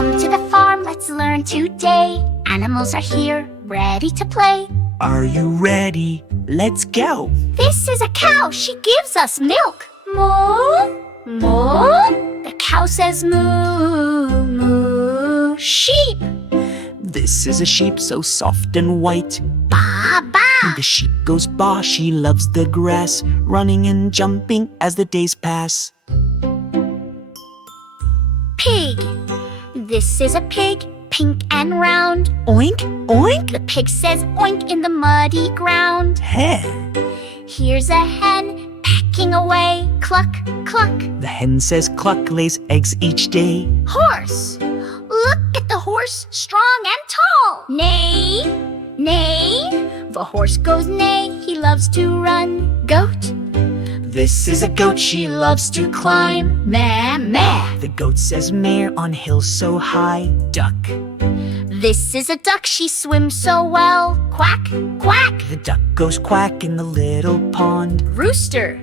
Come to the farm, let's learn today. Animals are here, ready to play. Are you ready? Let's go. This is a cow, she gives us milk. Moo, moo. The cow says moo, moo. Sheep. This is a sheep so soft and white. Ba, ba. The sheep goes baa, she loves the grass, running and jumping as the days pass. Pig. This is a pig, pink and round. Oink, oink. The pig says oink in the muddy ground. Hen. Here's a hen pecking away. Cluck, cluck. The hen says cluck, lays eggs each day. Horse. Look at the horse, strong and tall. Neigh, neigh. The horse goes neigh, he loves to run. Goat. This is a goat, she loves to climb. Meh, meh. The goat says mare on hills so high. Duck. This is a duck, she swims so well. Quack, quack. The duck goes quack in the little pond. Rooster.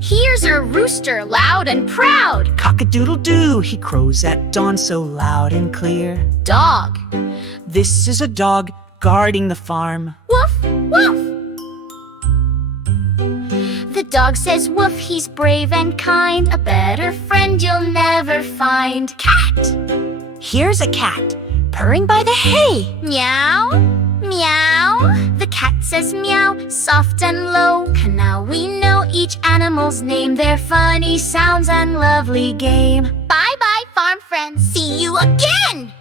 Here's a rooster, loud and proud. Cock-a-doodle-doo, he crows at dawn so loud and clear. Dog. This is a dog guarding the farm. Woof, woof. The dog says woof, he's brave and kind. A better friend you'll never find. Cat. Here's a cat purring by the hay. Meow, meow. The cat says meow, soft and low. And now we know each animal's name, their funny sounds and lovely game. Bye-bye, farm friends. See you again!